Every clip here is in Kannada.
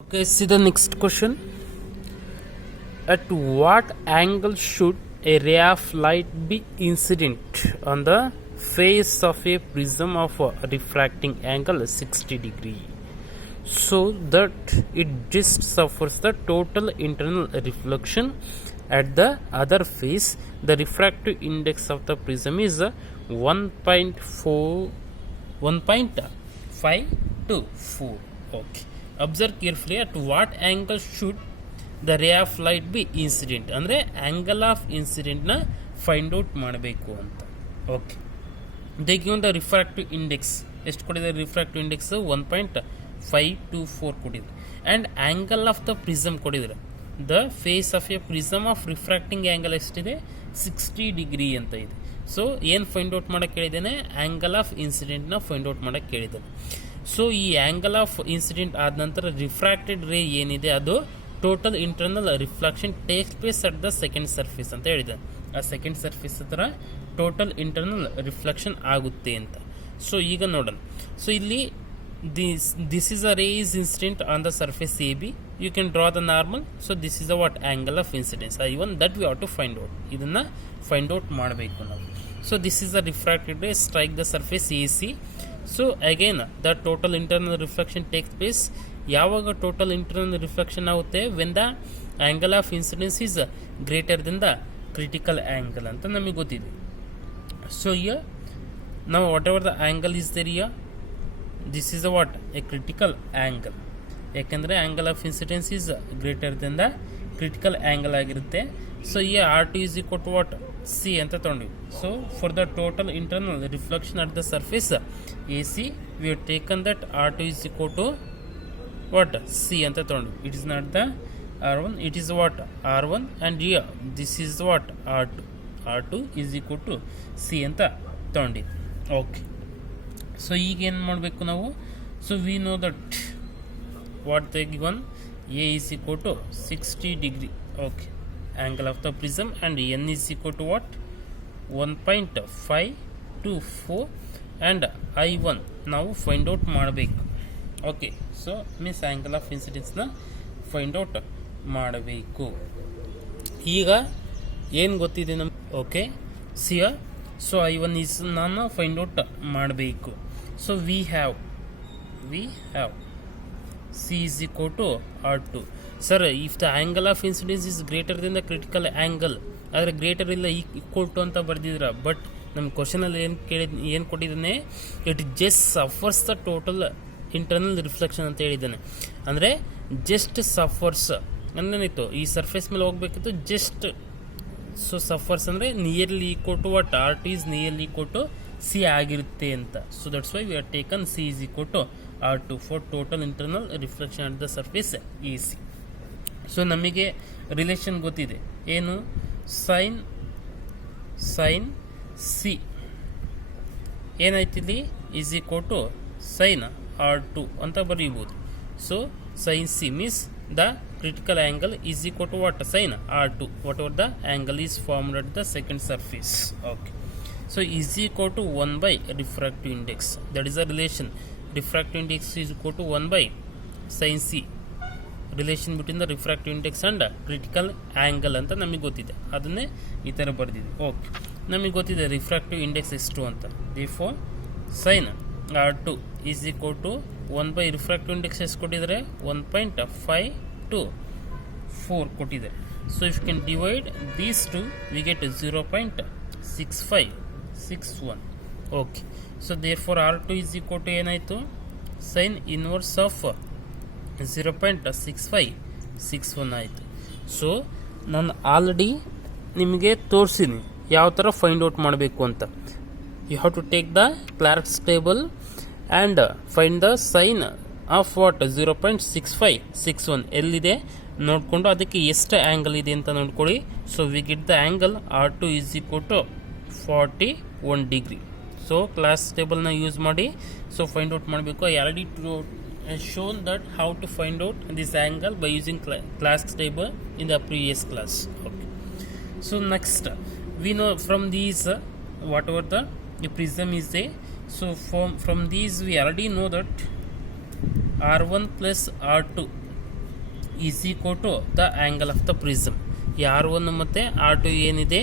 Okay, see the next question. At what angle should a ray of light be incident on the face of a prism of a refracting angle 60 degree so that it just suffers the total internal reflection at the other face? The refractive index of the prism is 1.524. Okay, observe carefully. At what angle should the ray of light be incident ಅಂದರೆ ಆ್ಯಂಗಲ್ ಆಫ್ ಇನ್ಸಿಡೆಂಟ್ನ ಫೈಂಡ್ ಔಟ್ ಮಾಡಬೇಕು ಅಂತ. Okay, they given the refractive index ಎಷ್ಟು ಕೊಟ್ಟಿದ್ದಾರೆ? ರಿಫ್ರಾಕ್ಟಿವ್ ಇಂಡೆಕ್ಸ್ 1.524 ಕೊಟ್ಟಿದ್ದಾರೆ. And angle of the prism ಕೊಟ್ಟಿದ್ದಾರೆ. The face of a prism of refracting angle ಎಷ್ಟಿದೆ? 60 ಡಿಗ್ರಿ ಅಂತ ಇದೆ. ಸೊ ಏನು ಫೈಂಡ್ ಔಟ್ ಮಾಡೋಕ್ಕೆ ಕೇಳಿದ್ದೇನೆ? ಆ್ಯಂಗಲ್ ಆಫ್ ಇನ್ಸಿಡೆಂಟ್ನ ಫೈಂಡ್ ಔಟ್ ಮಾಡೋಕ್ಕೆ ಕೇಳಿದ್ದೇನೆ. ಸೊ ಈ ಆ್ಯಂಗಲ್ ಆಫ್ ಇನ್ಸಿಡೆಂಟ್ ಆದ ನಂತರ ರಿಫ್ರಾಕ್ಟೆಡ್ ರೇ ಏನಿದೆ ಅದು total internal reflection takes place at the second surface ಅಂತ ಹೇಳಿದೆ. ಆ ಸೆಕೆಂಡ್ ಸರ್ಫೇಸ್ ಹತ್ರ ಟೋಟಲ್ ಇಂಟರ್ನಲ್ ರಿಫ್ಲೆಕ್ಷನ್ ಆಗುತ್ತೆ ಅಂತ. ಸೊ ಈಗ ನೋಡೋಣ. ಸೊ ಇಲ್ಲಿ this is a ray is incident on the surface A B. You can draw the normal. So this is a what angle of incidence. Even that we have to find out. ಇದನ್ನು ಫೈಂಡ್ ಔಟ್ ಮಾಡಬೇಕು ನಾವು. So this is a refracted ray strike the surface A C. So again the total internal reflection takes place. ಯಾವಾಗ ಟೋಟಲ್ ಇಂಟರ್ನಲ್ ರಿಫ್ಲೆಕ್ಷನ್ ಆಗುತ್ತೆ? When the angle of incidence is greater than the critical angle ಅಂತ ನಮಗೆ ಗೊತ್ತಿದೆ. ಸೊ ಇಯರ್ ನಾವು whatever the angle is there here, this is a what a critical angle. ಯಾಕೆಂದರೆ angle of incidence is greater than the critical angle ಆಗಿರುತ್ತೆ. So here R2 is equal to what C ಅಂತ ತೊಗೊಂಡ್ವಿ. So for the total internal reflection at the surface A C we have taken that R2 is equal to what C ಅಂತ ತೊಗೊಂಡು. It is not the R1, it is what R1 and here this is what R2 is equal to C ಅಂತ ತೊಗೊಂಡಿದ್ದು. ಓಕೆ, ಸೊ ಈಗ ಏನು ಮಾಡಬೇಕು ನಾವು? So we know that what the given A is equal to 60 degree. Okay, angle of the prism and N is equal to what 1.524 and I1 ನಾವು ಫೈಂಡ್ ಔಟ್ ಮಾಡಬೇಕು. Okay, so means angle of ಇನ್ಸಿಡೆನ್ಸ್ನ ಫೈಂಡ್ ಔಟ್ ಮಾಡಬೇಕು. ಈಗ ಏನು ಗೊತ್ತಿದೆ ನಮ್ಗೆ? ಓಕೆ, ಸಿಯ ಸೊ I1 ಈಸ್ ನಾನು ಫೈಂಡ್ ಔಟ್ ಮಾಡಬೇಕು. So we have C is equal to R2. Sir, if the angle of incidence is greater than the critical angle, ಆದರೆ ಗ್ರೇಟರ್ ಇಲ್ಲ ಈಕ್ವಲ್ ಟು ಅಂತ ಬರ್ದಿದ್ರ. ಬಟ್ ನಮ್ಮ ಕ್ವಶನಲ್ಲಿ ಏನು ಕೊಟ್ಟಿದ್ದಾನೆ? It just suffers the total internal reflection ಅಂತ ಹೇಳಿದ್ದಾನೆ. ಅಂದರೆ ಜಸ್ಟ್ ಸಫರ್ಸ್ ಅಂದೇನಿತ್ತು, ಈ ಸರ್ಫೇಸ್ ಮೇಲೆ ಹೋಗ್ಬೇಕಿತ್ತು ಜಸ್ಟ್. ಸೊ ಸಫರ್ಸ್ ಅಂದರೆ nearly equal to what R2 is nearly equal to C ಆಗಿರುತ್ತೆ ಅಂತ. So that's why we are taken C is equal to R2 for total internal reflection at the surface A C. So ನಮಗೆ ರಿಲೇಷನ್ ಗೊತ್ತಿದೆ ಏನು? ಸೈನ್ ಸಿ ಏನಾಯ್ತಿಲ್ಲಿ is equal to sine R2 ಅಂತ ಬರೀಬೋದು. So sine C means the critical angle is equal to what sine R2 whatever the angle is formed at the second surface. Okay, so is equal to 1 by refractive index. That is a relation. Refractive index is equal to 1 by sine C. Relation between the refractive index and critical angle ಅಂತ ನಮಗೆ ಗೊತ್ತಿದೆ. ಅದನ್ನೇ ಈ ಥರ ಬರೆದಿದೆ. ಓಕೆ, ನಮಗೆ ಗೊತ್ತಿದೆ ರಿಫ್ರಾಕ್ಟಿವ್ ಇಂಡೆಕ್ಸ್ ಎಷ್ಟು ಅಂತ. Therefore sine R2 is equal to 1 by refractive index ಎಷ್ಟು ಕೊಟ್ಟಿದ್ದಾರೆ? 1.524 ಕೊಟ್ಟಿದ್ದಾರೆ. So if can divide these two we get 0.6561. Okay, so therefore R2 is equal to ಏನಾಯಿತು? ಸೈನ್ ಇನ್ವರ್ಸ್ ಆಫ್ 0.6561 ಆಯಿತು. ಸೊ ನಾನು ಆಲ್ರೆಡಿ ನಿಮಗೆ ತೋರಿಸಿನಿ ಯಾವ ಥರ ಫೈಂಡ್ ಔಟ್ ಮಾಡಬೇಕು ಅಂತ. You have to take the Clark's table and find the sign of what 0.6561 ಎಲ್ಲಿದೆ ನೋಡಿಕೊಂಡು ಅದಕ್ಕೆ ಎಷ್ಟು ಆ್ಯಂಗಲ್ ಇದೆ ಅಂತ ನೋಡ್ಕೊಳ್ಳಿ. So we get the angle R2 is equal to 41 degree. So class ಟೇಬಲ್ನ ಯೂಸ್ ಮಾಡಿ ಸೊ ಫೈಂಡ್ ಔಟ್ ಮಾಡಬೇಕು. I already shown that how to find out this angle by using Clark's table in the previous class. Okay, so next we know from these whatever the prism is there. So from these we already know that R1 plus R2 is equal to the angle of the prism. ಈ R1 ಮತ್ತು R2 ಏನಿದೆ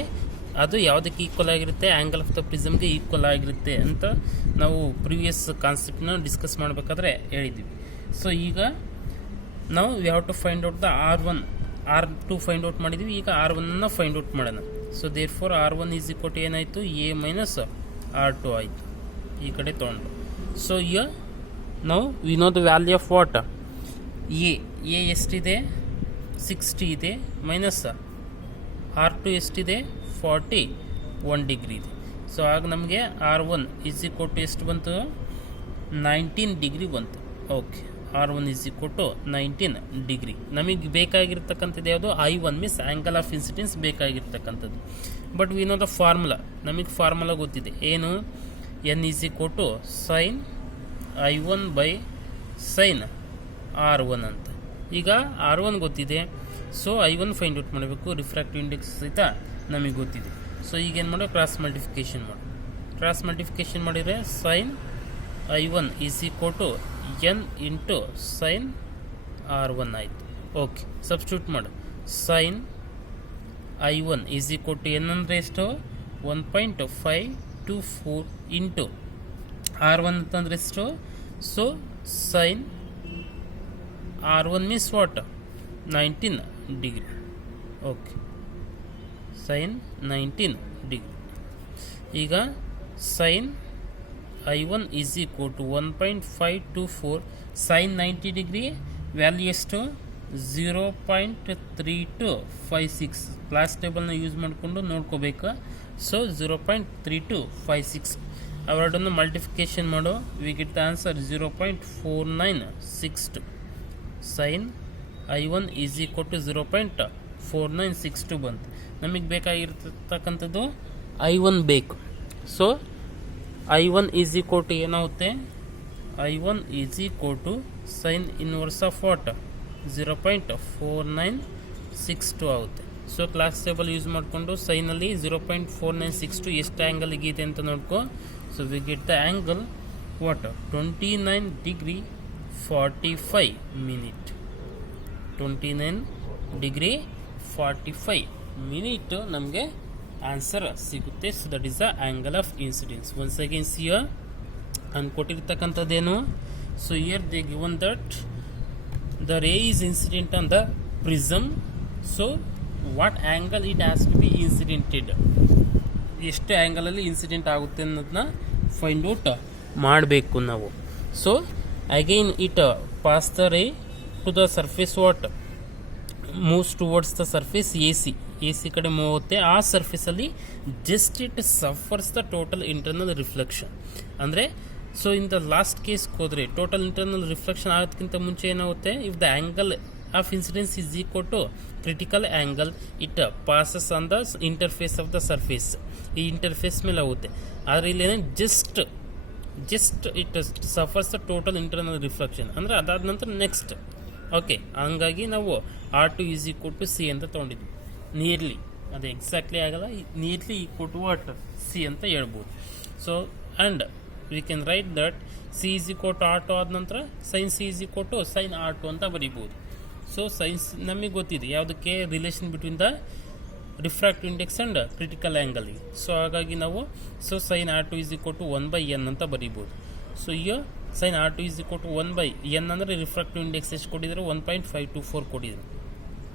ಅದು ಯಾವುದಕ್ಕೆ ಈಕ್ವಲ್ ಆಗಿರುತ್ತೆ, ಆ್ಯಂಗಲ್ ಆಫ್ ದ ಪ್ರಿಸಮ್ಗೆ ಈಕ್ವಲ್ ಆಗಿರುತ್ತೆ ಅಂತ ನಾವು ಪ್ರಿವಿಯಸ್ ಕಾನ್ಸೆಪ್ಟನ್ನ ಡಿಸ್ಕಸ್ ಮಾಡಬೇಕಾದ್ರೆ ಹೇಳಿದ್ವಿ. ಸೊ ಈಗ ನಾವು we have to find out the R1, R2 find out ಮಾಡಿದ್ವಿ. ಈಗ R1 ಫೈಂಡ್ ಔಟ್ ಮಾಡೋಣ. So therefore R1 is equal to ಏನಾಯಿತು, A ಮೈನಸ್ R2 ಆಯಿತು, ಈ ಕಡೆ ತೊಗೊಂಡು. ಸೊ ಈಗ ನಾವು we know the value of what, A ಎಷ್ಟಿದೆ 60 ಇದೆ, ಮೈನಸ್ R2 ಎಷ್ಟಿದೆ 41 ಡಿಗ್ರಿ ಇದೆ. ಸೊ ಆಗ ನಮಗೆ R1 ಈಸ್ ಈಕ್ವಲ್ ಟು ಎಷ್ಟು ಬಂತು, 19 ಡಿಗ್ರಿ ಬಂತು. Okay, R1 is equal to 19 degree. ನಮಗೆ ಬೇಕಾಗಿರ್ತಕ್ಕಂಥದ್ದು ಯಾವುದು, I1 means angle of incidence ಬೇಕಾಗಿರ್ತಕ್ಕಂಥದ್ದು. But we know the formula, ನಮಗೆ ಫಾರ್ಮುಲಾ ಗೊತ್ತಿದೆ ಏನು, N is equal to sine I1 by sine R1 ಅಂತ. ಈಗ R1 ಗೊತ್ತಿದೆ, ಸೊ I1 ಫೈಂಡ್ ಔಟ್ ಮಾಡಬೇಕು. ರಿಫ್ರಾಕ್ಟಿವ್ ಇಂಡೆಕ್ಸ್ ಸಹಿತ ನಮಗೆ ಗೊತ್ತಿದೆ. ಸೊ ಈಗ ಏನು ಮಾಡೋ, ಕ್ರಾಸ್ ಮಲ್ಟಿಫಿಕೇಶನ್ ಮಾಡಿ. ಕ್ರಾಸ್ ಮಲ್ಟಿಫಿಕೇಶನ್ ಮಾಡಿದರೆ sine I1 is equal to N into sign R1 ಆಯಿತು. ಓಕೆ, ಸಬ್ಸ್ಟಿಟ್ಯೂಟ್ ಮಾಡು. Sine I1 is equal to N ಅಂದರೆ ಎಷ್ಟು, 1.524 ಇಂಟು R1 ಅಂತಂದರೆ ಎಷ್ಟು, so sine R1 means what, 19 degree. Okay, sine 19 degree. ಈಗ sine I1 is equal to 1.524 sine 90 degree value ಎಷ್ಟು, 0.3256. ಕ್ಲಾಸ್ ಟೇಬಲ್ನ ಯೂಸ್ ಮಾಡಿಕೊಂಡು ನೋಡ್ಕೋಬೇಕು. ಸೊ 0.3256 ಅವೆರಡನ್ನು ಮಲ್ಟಿಫಿಕೇಶನ್ ಮಾಡೋ, we get the answer 0.4962. Sine I1 is equal to 0.4962 ಬಂತು. ನಮಗೆ ಬೇಕಾಗಿರ್ತಕ್ಕಂಥದ್ದು I1 ಬೇಕು. So I1 is equal to ಏನಾಗುತ್ತೆ, I1 is equal to sine inverse of what, 0.4962 ಆಗುತ್ತೆ. ಸೊ ಕ್ಲಾಸ್ ಟೇಬಲ್ ಯೂಸ್ ಮಾಡಿಕೊಂಡು ಸೈನಲ್ಲಿ 0.4962 ಎಷ್ಟು ಆ್ಯಂಗಲ್ಗೆ ಇದೆ ಅಂತ ನೋಡ್ಕೊ. So we get the angle what, 29 degree 45 minute. 29 degree 45 minute ನಮಗೆ ಆನ್ಸರ್ ಸಿಗುತ್ತೆ. So that is the angle of incidence. Once again ಸಿಯರ್ ನಾನು ಕೊಟ್ಟಿರ್ತಕ್ಕಂಥದ್ದೇನು, so here they given that the ray is incident on the prism. So what angle it has to be incidented, ಎಷ್ಟು ಆ್ಯಂಗಲಲ್ಲಿ ಇನ್ಸಿಡೆಂಟ್ ಆಗುತ್ತೆ ಅನ್ನೋದನ್ನ ಫೈಂಡ್ ಔಟ್ ಮಾಡಬೇಕು ನಾವು. So again it pass the ray to the surface, what moves towards the surface A C ಕಡೆ ಮೂವ್ ಆಗುತ್ತೆ. ಆ ಸರ್ಫೇಸಲ್ಲಿ just it suffers the total internal reflection. ಅಂದರೆ ಸೊ ಇನ್ ದ ಲಾಸ್ಟ್ ಕೇಸ್ಗೆ ಹೋದರೆ ಟೋಟಲ್ ಇಂಟರ್ನಲ್ ರಿಫ್ಲೆಕ್ಷನ್ ಆಗೋದಕ್ಕಿಂತ ಮುಂಚೆ ಏನಾಗುತ್ತೆ, if the angle of incidence is equal to critical angle, it passes on the interface of the surface. ಈ ಇಂಟರ್ಫೇಸ್ ಮೇಲೆ ಆಗುತ್ತೆ. ಆದರೆ ಇಲ್ಲೇನೇ just it suffers the total internal reflection, ಅಂದರೆ ಅದಾದ ನಂತರ ನೆಕ್ಸ್ಟ್. ಓಕೆ, ಹಂಗಾಗಿ ನಾವು R2 is equal to C ಅಂತ ತೊಗೊಂಡಿದ್ವಿ. ನಿಯರ್ಲಿ, ಅದು ಎಕ್ಸಾಕ್ಟ್ಲಿ ಆಗಲ್ಲ, nearly equal to what, C ಅಂತ ಹೇಳ್ಬೋದು. So and we can write that C is equal to R2 ಆದ ನಂತರ sine C is equal to sine R2 ಅಂತ ಬರೀಬೋದು. ಸೊ ಸೈನ್ಸ್ ನಮಗೆ ಗೊತ್ತಿದೆ ಯಾವುದಕ್ಕೆ, relation between the refractive index and critical ಆ್ಯಂಗಲ್ಗೆ. ಸೊ ಹಾಗಾಗಿ ನಾವು so sine R2 is equal to 1/n ಅಂತ ಬರೀಬೋದು. ಸೊ ಈಗ sine R2 is equal to 1/n ಅಂದರೆ ರಿಫ್ರಾಕ್ಟಿವ್ ಇಂಡೆಕ್ಸ್ ಎಷ್ಟು ಕೊಟ್ಟಿದ್ರು, 1.524 ಕೊಟ್ಟಿದ್ರು.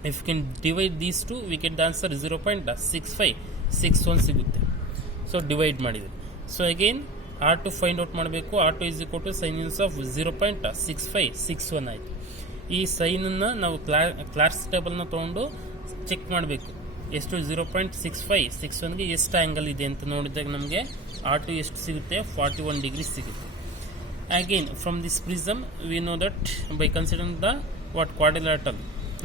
If you can divide these two we get the answer 0.6561 ಸಿಗುತ್ತೆ. ಸೊ ಡಿವೈಡ್ ಮಾಡಿದ್ರು. So again R2 find out ಮಾಡಬೇಕು. R2 is equal to sine inverse of 0.6561 ಆಯಿತು. ಈ ಸೈನನ್ನು ನಾವು ಕ್ಲಾಸ್ ಟೇಬಲ್ನ ತೊಗೊಂಡು ಚೆಕ್ ಮಾಡಬೇಕು, ಎಷ್ಟು 0.6561ಗೆ ಎಷ್ಟು ಆ್ಯಂಗಲ್ ಇದೆ ಅಂತ ನೋಡಿದಾಗ ನಮಗೆ R2 ಎಷ್ಟು ಸಿಗುತ್ತೆ, 41 ಡಿಗ್ರಿ ಸಿಗುತ್ತೆ. Again from this prism we know that by considering the what quadrilateral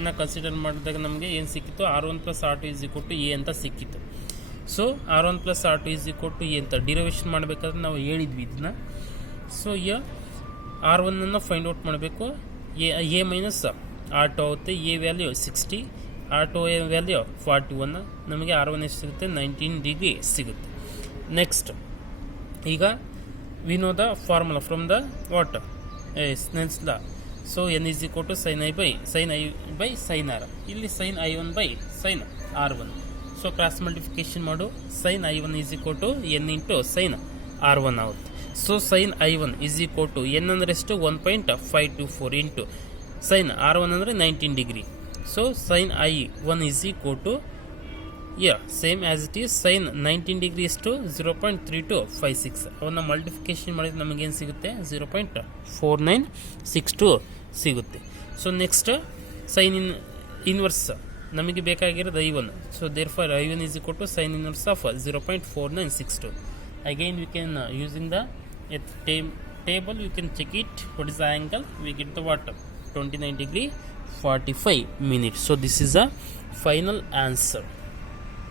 ನ ಕನ್ಸಿಡರ್ ಮಾಡಿದಾಗ ನಮಗೆ ಏನು ಸಿಕ್ಕಿತ್ತು, R1 plus R2 is equal to A ಅಂತ ಸಿಕ್ಕಿತ್ತು. So R1 plus R2 is equal to A ಅಂತ ಡಿರೈವೇಷನ್ ಮಾಡಬೇಕಾದ್ರೆ ನಾವು ಹೇಳಿದ್ವಿ ಇದನ್ನ. ಸೊ R1 ಫೈಂಡ್ ಔಟ್ ಮಾಡಬೇಕು. ಎ ಮೈನಸ್ R2 ಆಗುತ್ತೆ. ಎ ವ್ಯಾಲ್ಯೂ 60, R2 ವ್ಯಾಲ್ಯೂ 41, ನಮಗೆ R1 ಎಷ್ಟು ಸಿಗುತ್ತೆ, 19 ಡಿಗ್ರಿ ಸಿಗುತ್ತೆ. ನೆಕ್ಸ್ಟ್ ಈಗ we know the formula from the what Snell's law. So N is equal to sine I by sine R. ಇಲ್ಲಿ sine I one by sine R one. So cross multiplication ಮಾಡು. Sine I one is equal to N into sine R one ಆಗುತ್ತೆ. So sine I one is equal to N ಅಂದರೆ ಎಷ್ಟು 1.524 ಇಂಟು ಸೈನ್ ಆರ್ ಒನ್ ಅಂದರೆ 19 degree. So sine I one is equal to same as it is sine 19 degree ಎಷ್ಟು 0.3256. ಅವನ್ನ ಮಲ್ಟಿಫಿಕೇಶನ್ ಮಾಡಿದ್ರೆ ನಮಗೇನು ಸಿಗುತ್ತೆ 0.4962 ಸಿಗುತ್ತೆ. ಸೊ ನೆಕ್ಸ್ಟ್ ಸೈನ್ ಇನ್ವರ್ಸ್ ನಮಗೆ ಬೇಕಾಗಿರೋದು I one. So therefore I one is equal to sine inverse of 0.4962. Again we can using the table you can check it what is the angle. We get the what 29 degree 45 minutes. So this is a final answer.